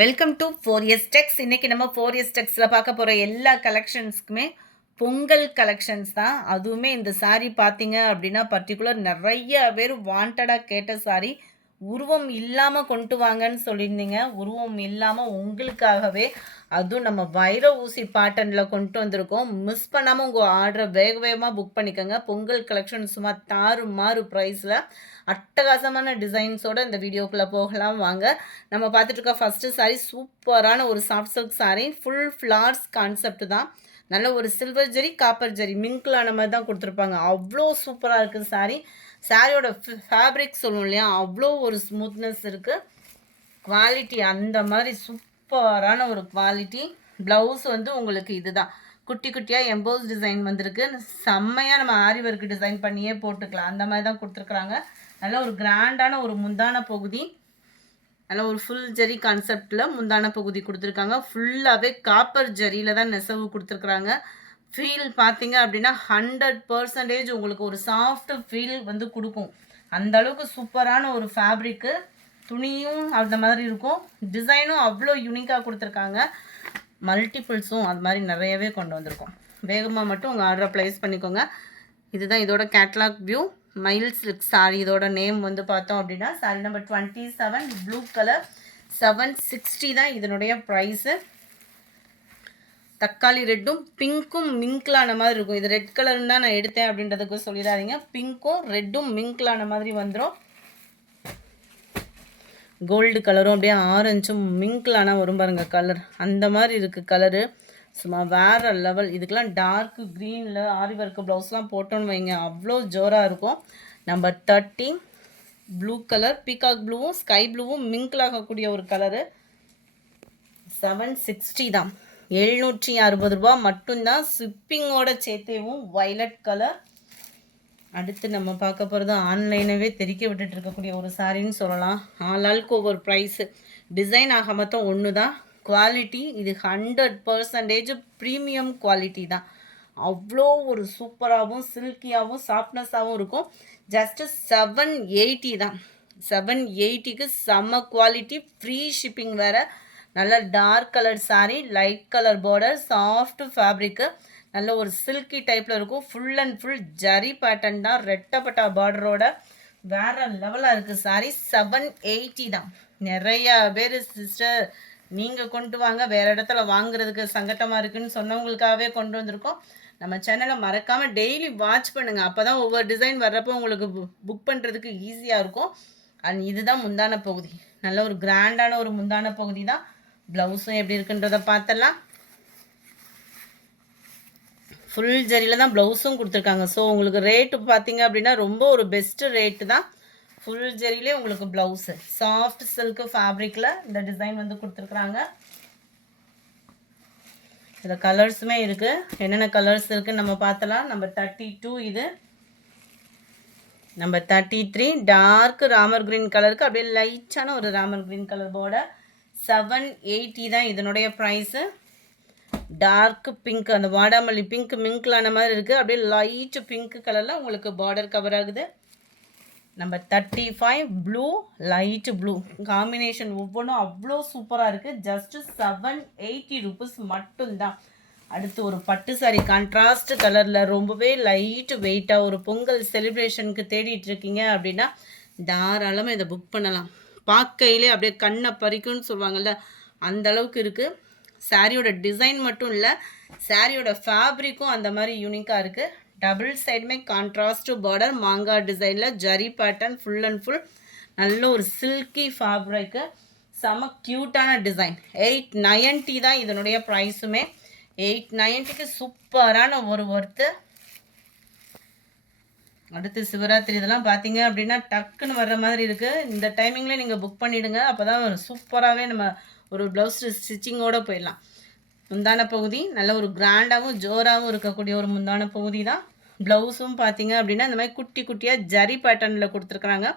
Welcome to 4S டெக்ஸ். இன்னைக்கு நம்ம 4S டெக்ஸில் பார்க்க போகிற எல்லா கலெக்ஷன்ஸ்க்குமே பொங்கல் கலெக்ஷன்ஸ் தான். அதுவுமே இந்த சாரீ பார்த்தீங்க அப்படின்னா பர்டிகுலர் நிறைய பேர் வாண்டடாக கேட்ட சாரீ. உருவம் இல்லாமல் கொண்டு வாங்கன்னு சொல்லியிருந்தீங்க. உருவம் இல்லாமல் உங்களுக்காகவே அதுவும் நம்ம வைர ஊசி பேட்டர்னில் கொண்டு வந்திருக்கோம். மிஸ் பண்ணாமல் உங்கள் ஆர்டரை வேக வேகமாக புக் பண்ணிக்கோங்க. பொங்கல் கலெக்ஷன் சும்மா தாறுமாறு ப்ரைஸில் அட்டகாசமான டிசைன்ஸோடு இந்த வீடியோக்குள்ளே போகலாம் வாங்க. நம்ம பார்த்துட்டு இருக்க ஃபஸ்ட்டு சாரீ சூப்பரான ஒரு soft silk sari. Full flowers concept தான். நல்ல ஒரு சில்வர் ஜெரி காப்பர் ஜெரி மிங்கிளான மாதிரி தான் கொடுத்துருப்பாங்க. அவ்வளோ சூப்பராக இருக்குது சாரீ. சாரியோட ஃபேப்ரிக் சொல்லுவோம் இல்லையா, அவ்வளோ ஒரு ஸ்மூத்னஸ் இருக்குது. குவாலிட்டி அந்த மாதிரி சூப்பரான ஒரு குவாலிட்டி. ப்ளவுஸ் வந்து உங்களுக்கு இதுதான் குட்டி குட்டியாக எம்போஸ் டிசைன் வந்திருக்கு. செம்மையாக நம்ம ஆரி ஒர்க் டிசைன் பண்ணியே போட்டுக்கலாம். அந்த மாதிரி தான் கொடுத்துருக்குறாங்க. நல்ல ஒரு கிராண்டான ஒரு முந்தான பகுதி, நல்ல ஒரு ஃபுல் ஜெரி கான்செப்டில் முந்தான பகுதி கொடுத்துருக்காங்க. ஃபுல்லாகவே காப்பர் ஜெரியில் தான் நெசவு கொடுத்துருக்குறாங்க. ஃபீல் பார்த்தீங்க அப்படின்னா 100% உங்களுக்கு ஒரு சாஃப்ட் ஃபீல் வந்து கொடுக்கும். அந்த அளவுக்கு சூப்பரான ஒரு ஃபேப்ரிக்கு. துணியும் அந்த மாதிரி இருக்கும். டிசைனும் அவ்வளோ யூனிக்காக கொடுத்துருக்காங்க. மல்டிபிள்ஸும் அது மாதிரி நிறையவே கொண்டு வந்திருக்கோம். வேகமாக மட்டும் உங்கள் ஆர்டரை ப்ளேஸ் பண்ணிக்கோங்க. இதுதான் இதோட கேட்லாக் வியூ. மயில் சில்க் சாரீ. இதோட நேம் வந்து பார்த்தோம் அப்படின்னா சாரீ நம்பர் 27 ப்ளூ கலர் 760 தான் இதனுடைய ப்ரைஸு. தக்காளி ரெட்டும் பிங்க்கும் மிங்க்லான மாதிரி இருக்கும். இது ரெட் கலர்னு தான் நான் எடுத்தேன் அப்படின்றதுக்கு சொல்லிடாதீங்க. பிங்க்கும் ரெட்டும் மிங்க்லான மாதிரி வந்துடும். கோல்டு கலரும் அப்படியே ஆரஞ்சும் மிங்க்லான வரும் பாருங்க கலர். அந்த மாதிரி இருக்குது கலரு. சும்மா வேறு லெவல். இதுக்கெலாம் டார்க் க்ரீனில் ஆரி ஒர்க்கு ப்ளவுஸ்லாம் போட்டோன்னு வைங்க, அவ்வளோ ஜோராக இருக்கும். நம்பர் 30 ப்ளூ கலர், பீகாக் ப்ளூவும் ஸ்கை ப்ளூவும் மிங்கிளாகக்கூடிய ஒரு கலரு. 760 தான். 760 ரூபா மட்டும்தான். ஷிப்பிங்கோட சேர்த்தேவும் வைலட் கலர். அடுத்து நம்ம பார்க்க போகிறது ஆன்லைனவே தெரிக்க விட்டுட்டு இருக்கக்கூடிய ஒரு சாரின்னு சொல்லலாம். ஆளாளுக்கு ஒவ்வொரு ப்ரைஸு. டிசைன் ஆக மொத்தம் ஒன்று தான். குவாலிட்டி இது 100% ப்ரீமியம் குவாலிட்டி தான். அவ்வளோ ஒரு சூப்பராகவும் சில்கியாகவும் சாஃப்ட்னஸாகவும் இருக்கும். ஜஸ்ட்டு 780 தான். 780க்கு செம்ம குவாலிட்டி. ஃப்ரீ ஷிப்பிங் வேறு. நல்ல dark colour saree, light colour border, soft fabric, நல்ல ஒரு சில்கி டைப்பில் இருக்கும். Full and full zari pattern தான். ரெட்டப்பட்டா பார்டரோட வேறு லெவலாக இருக்குது சாரீ. 780 தான். நிறையா பேர் சிஸ்டர் நீங்கள் கொண்டு வாங்க, வேறு இடத்துல வாங்குறதுக்கு சங்கட்டமாக இருக்குதுன்னு சொன்னவங்களுக்காகவே கொண்டு வந்திருக்கோம். நம்ம சேனலை மறக்காமல் டெய்லி வாட்ச் பண்ணுங்கள். அப்போ தான் ஒவ்வொரு டிசைன் வர்றப்போ உங்களுக்கு புக் பண்ணுறதுக்கு ஈஸியாக இருக்கும். அண்ட் இதுதான் முந்தான பகுதி. நல்ல ஒரு கிராண்டான ஒரு முந்தான பகுதி தான். ப்ளவுஸும் எப்படி இருக்குன்றதை பார்த்தலாம். ஃபுல் ஜரியில் தான் ப்ளவுஸும் கொடுத்துருக்காங்க. ஸோ உங்களுக்கு ரேட்டு பார்த்தீங்க அப்படின்னா ரொம்ப ஒரு பெஸ்ட்டு ரேட்டு தான். ஃபுல் ஜரியிலே உங்களுக்கு ப்ளவுஸு சாஃப்ட் சில்க்கு ஃபேப்ரிக்கில் இந்த டிசைன் வந்து கொடுத்துருக்குறாங்க. இதில் கலர்ஸுமே இருக்குது. என்னென்ன கலர்ஸ் இருக்குதுன்னு நம்ம பார்த்தலாம். நம்பர் 32 இது. நம்பர் 33 டார்க் ராமர் க்ரீன் கலருக்கு அப்படியே லைட்டான ஒரு ராமர் க்ரீன் கலர் பார்டர். 780 தான் இதனுடைய ப்ரைஸு. டார்க் பிங்க், அந்த வாடாமல்லி பிங்க் மிங்க்லான மாதிரி இருக்குது. அப்படியே லைட்டு பிங்க் கலரில் உங்களுக்கு பார்டர் கவர் ஆகுது. Number 35 blue, light blue combination ஒவ்வொன்றும் அவ்வளோ சூப்பராக இருக்குது. ஜஸ்ட்டு 780 ருபீஸ் மட்டும்தான். அடுத்து ஒரு பட்டு சாரி கான்ட்ராஸ்ட் கலரில் ரொம்பவே லைட்டு வெயிட்டாக ஒரு பொங்கல் செலிப்ரேஷனுக்கு தேடிட்டு இருக்கீங்க அப்படின்னா தாராளமாக இதை புக் பண்ணலாம். பார்க்கையிலே அப்படியே கண்ணை பறிக்கும்னு சொல்லுவாங்கள்ல, அந்த அளவுக்கு இருக்குது. சாரியோட டிசைன் மட்டும் இல்லை, சாரியோட ஃபேப்ரிக்கும் அந்த மாதிரி யூனிக்காக இருக்குது. டபுள் சைடுமே கான்ட்ராஸ்ட் பார்டர், மாங்காய் டிசைனில் zari pattern, full and full நல்ல ஒரு சில்கி ஃபேப்ரிக்கு, செம க்யூட்டான டிசைன். 890 தான் இதனுடைய ப்ரைஸுமே. 890க்கு சூப்பரான ஒரு ஒர்த்து. அடுத்து சிவராத்திரி இதெல்லாம் பார்த்தீங்க அப்படின்னா டக்குன்னு வர்ற மாதிரி இருக்குது. இந்த டைமிங்கில் நீங்கள் புக் பண்ணிவிடுங்க. அப்போ தான் சூப்பராகவே நம்ம ஒரு ப்ளவுஸ் ஸ்டிச்சிங்கோடு போயிடலாம். முந்தான பகுதி நல்ல ஒரு கிராண்டாகவும் ஜோராகவும் இருக்கக்கூடிய ஒரு முந்தான பகுதி தான். ப்ளவுஸும் பார்த்தீங்க அப்படின்னா இந்த மாதிரி குட்டி குட்டியாக ஜரி பேட்டர்னில் கொடுத்துருக்குறாங்க.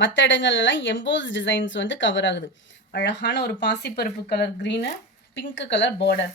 மற்ற இடங்கள்லாம் எம்போஸ் டிசைன்ஸ் வந்து கவர் ஆகுது. அழகான ஒரு பாசிப்பருப்பு colour green, pink colour border.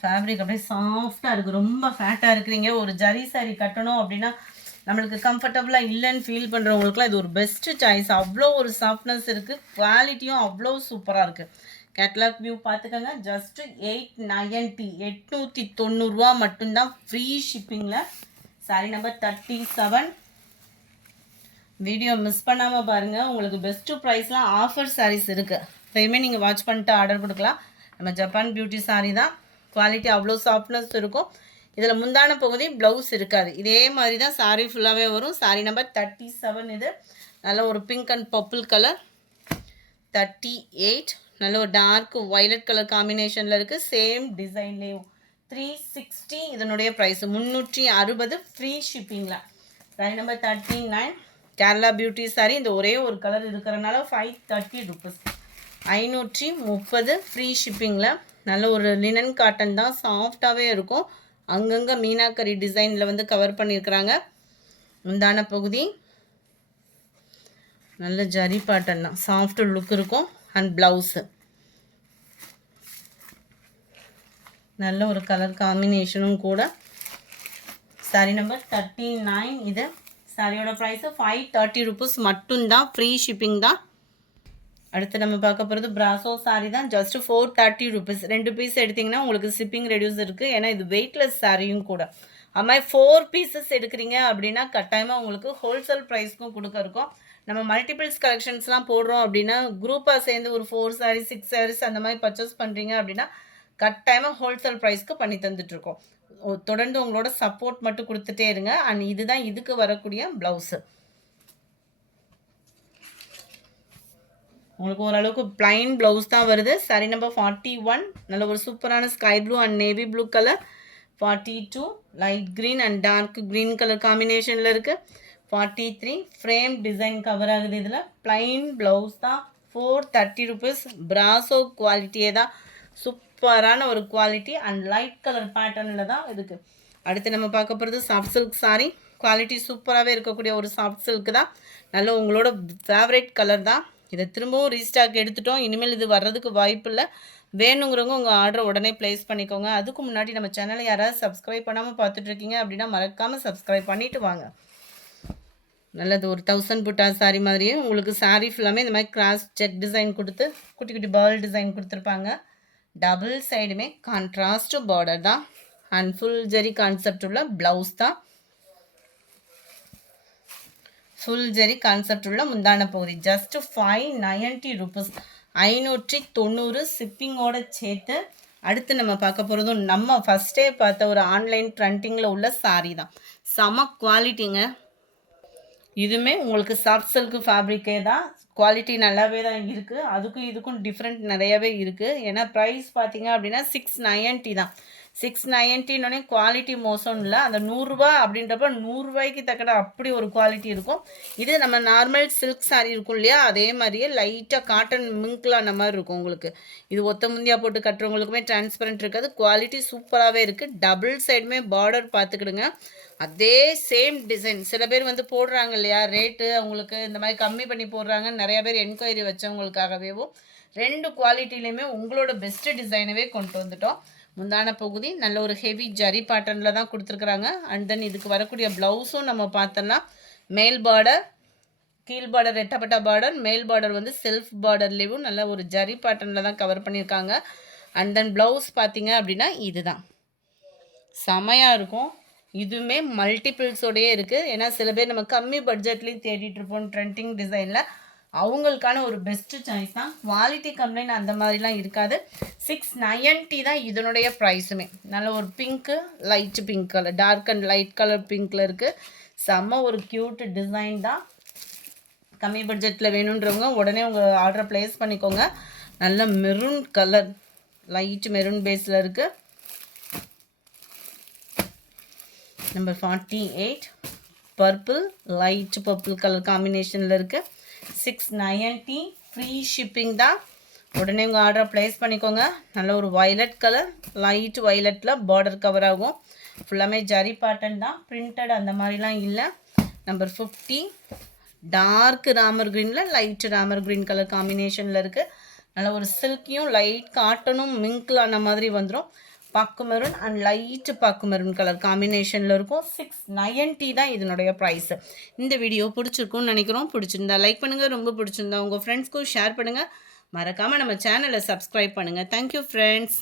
Fabric அப்படியே சாஃப்டாக இருக்குது. ரொம்ப ஃபேட்டாக இருக்கிறீங்க, ஒரு ஜரி சாரி கட்டணும் அப்படின்னா நம்மளுக்கு கம்ஃபர்டபுளாக இல்லைன்னு ஃபீல் பண்ணுறவங்களுக்குலாம் இது ஒரு பெஸ்ட்டு சாய்ஸ். அவ்வளோ ஒரு சாஃப்ட்னஸ் இருக்குது, குவாலிட்டியும் அவ்வளோ சூப்பராக இருக்குது. கேட்லாக் வியூ பார்த்துக்கோங்க. ஜஸ்ட்டு 890 890 மட்டும்தான் ஃப்ரீ ஷிப்பிங்கில். சாரி நம்பர் 37. வீடியோ மிஸ் பண்ணாமல் பாருங்கள். உங்களுக்கு பெஸ்ட்டு ப்ரைஸ்லாம் ஆஃபர் சாரீஸ் இருக்குது. எப்பயுமே நீங்கள் வாட்ச் பண்ணிட்டு ஆர்டர் கொடுக்கலாம். நம்ம ஜப்பான் பியூட்டி சாரீ தான். குவாலிட்டி அவ்வளோ சாஃப்ட்னஸ் இருக்கும். இதில் முந்தான பகுதி ப்ளவுஸ் இருக்காது. இதே மாதிரி தான் சாரீ ஃபுல்லாகவே வரும். சாரீ நம்பர் 37. இது நல்ல ஒரு பிங்க் அண்ட் பர்பிள் கலர். 38 நல்ல ஒரு டார்க் வயலட் கலர் காம்பினேஷனில் இருக்குது. சேம் டிசைன்லேயும் 360 இதனுடைய ப்ரைஸ் 360 ஃப்ரீ ஷிப்பிங்கில். Sari number 39 Kerala beauty sari. இந்த ஒரே ஒரு கலர் இருக்கிறனால 530 ருபீஸ், 530 ஃப்ரீ ஷிப்பிங்கில். நல்ல ஒரு லினன் காட்டன் தான், சாஃப்டாகவே இருக்கும். அங்கங்கே மீனாக்கரி டிசைனில் வந்து கவர் பண்ணியிருக்கிறாங்க. முந்தான பகுதி நல்ல ஜரி பாட்டன் தான், சாஃப்ட் லுக் இருக்கும். அண்ட் ப்ளவுஸு நல்ல ஒரு கலர் காம்பினேஷனும் கூட. சாரீ நம்பர் 39. இது சாரியோட ப்ரைஸு 530 ருபீஸ் மட்டும்தான், ஃப்ரீ ஷிப்பிங் தான். அடுத்து நம்ம பார்க்க போகிறது பிராசோ சாரீ தான். Just 430 rupees. 2 பீஸ் எடுத்திங்கன்னா உங்களுக்கு ஷிப்பிங் ரெடியூஸ் இருக்குது. ஏன்னா இது வெயிட்லெஸ் சாரியும் கூட. அது மாதிரி 4 பீசஸ் எடுக்கிறீங்க அப்படின்னா கட்டாயமாக உங்களுக்கு ஹோல்சேல் ப்ரைஸ்க்கும் கொடுக்க இருக்கும். நம்ம மல்டிபிள்ஸ் கலெக்ஷன்ஸ்லாம் போடுறோம் அப்படின்னா குரூப்பாக சேர்ந்து ஒரு 4 சாரீஸ் 6 சாரீஸ் அந்த மாதிரி பர்ச்சேஸ் பண்ணுறீங்க அப்படின்னா கட்டாயமாக ஹோல்சேல் ப்ரைஸ்க்கு பண்ணி தந்துட்டுருக்கோம். தொடர்ந்து உங்களோட சப்போர்ட் மட்டும் கொடுத்துட்டே இருங்க. அண்ட் இதுதான் இதுக்கு வரக்கூடிய ப்ளவுஸு. உங்களுக்கு ஓரளவுக்கு பிளைன் ப்ளவுஸ் தான் வருது. சாரீ நம்பர் 41 நல்ல ஒரு சூப்பரான sky blue and navy blue colour. 42 light green and dark green colour காம்பினேஷனில் இருக்குது. 43 ஃப்ரேம் டிசைன் கவர் ஆகுது. இதில் பிளைன் ப்ளவுஸ் தான். 430 ருபீஸ். பிராசோ குவாலிட்டியே தான், சூப்பரான ஒரு குவாலிட்டி அண்ட் லைட் கலர் பேட்டர்னில் தான் இருக்குது. அடுத்து நம்ம பார்க்க போகிறது சாஃப்ட் சில்க் சாரீ. குவாலிட்டி சூப்பராகவே இருக்கக்கூடிய ஒரு சாஃப்ட் சில்க் தான். நல்ல உங்களோட ஃபேவரேட் கலர் தான். இதை திரும்பவும் ரீஸ்டாக் எடுத்துட்டோம். இனிமேல் இது வர்றதுக்கு வாய்ப்பு இல்லை. வேணுங்கிறவங்க உங்கள் ஆர்டரை உடனே ப்ளேஸ் பண்ணிக்கோங்க. அதுக்கு முன்னாடி நம்ம சேனலை யாராவது சப்ஸ்கிரைப் பண்ணாமல் பார்த்துட்ருக்கீங்க அப்படின்னா மறக்காமல் சப்ஸ்கிரைப் பண்ணிவிட்டு வாங்க. நல்லது ஒரு 1000 புட்டா சாரீ மாதிரியே உங்களுக்கு சாரீ ஃபுல்லாமே இந்த மாதிரி கிராஸ் செக் டிசைன் கொடுத்து குட்டி குட்டி பால் டிசைன் கொடுத்துருப்பாங்க. டபுள் சைடுமே கான்ட்ராஸ்ட் பார்டர் தான். அண்ட் ஃபுல் ஜெரி கான்செப்ட் உள்ள ப்ளவுஸ் தான். ஃபுல் ஜெரி கான்செப்ட் உள்ள முந்தான பகுதி. ஜஸ்ட்டு 590 ருபீஸ், 590 ஷிப்பிங்கோடு சேர்த்து. அடுத்து நம்ம பார்க்க போகிறதும் நம்ம ஃபஸ்ட்டே பார்த்த ஒரு ஆன்லைன் ட்ரெண்டிங்கில் உள்ள சாரீ தான். செம குவாலிட்டிங்க. இதுவுமே உங்களுக்கு சாஃப்ட் சில்க் ஃபேப்ரிக்கே தான். குவாலிட்டி நல்லாவே தான் இருக்குது. அதுக்கும் இதுக்கும் டிஃப்ரெண்ட் நிறையவே இருக்குது. ஏன்னா ப்ரைஸ் பார்த்தீங்க அப்படின்னா 690 தான். 690னோடனே குவாலிட்டி மோசம் இல்லை. அந்த 100 ரூபா அப்படின்றப்ப 100 ரூபாய்க்கு தக்கன அப்படி ஒரு குவாலிட்டி இருக்கும். இது நம்ம நார்மல் சில்க் சாரீ இருக்கும் இல்லையா, அதே மாதிரியே லைட்டாக காட்டன் மிங்க்லான மாதிரி இருக்கும் உங்களுக்கு. இது ஒத்த முந்தியா போட்டு கட்டுறவங்களுக்குமே டிரான்ஸ்பரண்ட் இருக்காது. குவாலிட்டி சூப்பராகவே இருக்குது. டபுள் சைடுமே பார்டர் பார்த்துக்கிடுங்க. அதே சேம் டிசைன். சில பேர் வந்து போடுறாங்க இல்லையா, ரேட்டு அவங்களுக்கு இந்த மாதிரி கம்மி பண்ணி போடுறாங்க. நிறையா பேர் என்கொயரி வச்சவங்களுக்காகவேவும் 2 குவாலிட்டிலையுமே உங்களோட பெஸ்ட்டு டிசைனவே கொண்டு வந்துட்டோம். முந்தான பகுதி நல்ல ஒரு ஹெவி ஜரி பேட்டர்னில் தான் கொடுத்துருக்குறாங்க. அண்ட் தென் இதுக்கு வரக்கூடிய ப்ளவுஸும் நம்ம பார்த்தோம்னா மேல் பார்டர், கீழ் பார்டர் ரெட்டப்பட்ட பார்டர், மேல் பார்டர் வந்து செல்ஃப் பார்டர்லேயும் நல்ல ஒரு ஜரி பேட்டர்னில் தான் கவர் பண்ணியிருக்காங்க. அண்ட் தென் ப்ளவுஸ் பார்த்தீங்க அப்படின்னா இதுதான் செமையாக இருக்கும். இதுவுமே மல்டிபிள்ஸோடையே இருக்குது. ஏன்னா சில பேர் நம்ம கம்மி பட்ஜெட்லேயும் தேடிட்டுருப்போம் ட்ரெண்டிங் டிசைனில். அவங்களுக்கான ஒரு பெஸ்ட்டு சாய்ஸ் தான். குவாலிட்டி கம்ப்ளைண்ட் அந்த மாதிரிலாம் இருக்காது. 690 தான் இதனுடைய ப்ரைஸுமே. நல்ல ஒரு pink, light pink colour, dark and light colour பிங்க்கில் இருக்குது. செம்ம ஒரு க்யூட் டிசைன் தான். கம்மி பட்ஜெட்டில் வேணுன்றவங்க உடனே உங்கள் ஆர்டரை ப்ளேஸ் பண்ணிக்கோங்க. நல்ல மெரூன் கலர், லைட் மெரூன் பேஸில் இருக்குது. Number 48 purple, light purple colour காம்பினேஷனில் இருக்குது. 690 ஃப்ரீ ஷிப்பிங் தான். உடனே உங்கள் ஆர்டரை ப்ளேஸ் பண்ணிக்கோங்க. நல்ல ஒரு வயலட் கலர், லைட் வயலட்டில் பார்டர் கவர் ஆகும். ஃபுல்லாமே ஜரி பேட்டர்ன் தான், பிரிண்டட் அந்த மாதிரிலாம் இல்லை. நம்பர் 50 டார்க் ராமர் க்ரீனில் லைட் ராமர் க்ரீன் கலர் காம்பினேஷனில் இருக்குது. நல்ல ஒரு சில்கியும் லைட் காட்டனும் மிங்கிளான மாதிரி வந்துடும். பாக்கு மெரூன் அண்ட் லைட் பாக்கு மெரூன் கலர் காம்பினேஷனில் இருக்கும். 690 தான் இதனுடைய ப்ரைஸ். இந்த வீடியோ பிடிச்சிருக்கும்னு நினைக்கிறோம். பிடிச்சிருந்தா லைக் பண்ணுங்கள், ரொம்ப பிடிச்சிருந்தா உங்கள் ஃப்ரெண்ட்ஸ்க்கும் ஷேர் பண்ணுங்கள். மறக்காமல் நம்ம சேனலை சப்ஸ்கிரைப் பண்ணுங்கள். Thank you friends.